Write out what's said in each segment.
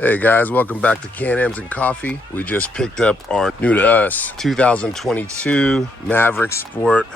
Hey guys, welcome back to Can-Ams and Coffee. We just picked up our new to us 2022 Maverick Sport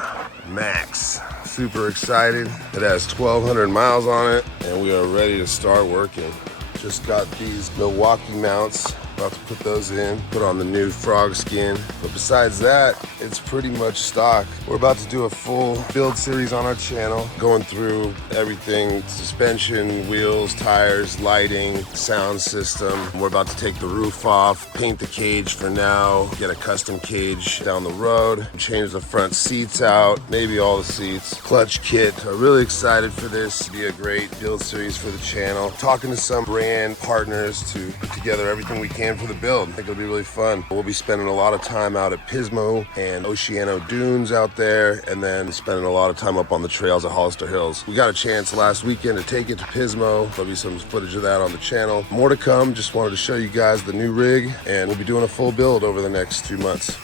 Max. Super excited. It has 1,200 miles on it and we are ready to start working. Just got these Milwaukee mounts. About to put those in, put on the new frog skin. But besides that, it's pretty much stock. We're about to do a full build series on our channel, going through everything, suspension, wheels, tires, lighting, sound system. We're about to take the roof off, paint the cage for now, get a custom cage down the road, change the front seats out, maybe all the seats, clutch kit. I'm really excited for this to be a great build series for the channel. Talking to some brand partners to put together everything we can for the build. I think it'll be really fun. We'll be spending a lot of time out at Pismo and Oceano Dunes out there, and then spending a lot of time up on the trails at Hollister Hills. We got a chance last weekend to take it to Pismo. There'll be some footage of that on the channel. More to come. Just wanted to show you guys the new rig, and we'll be doing a full build over the next 2 months.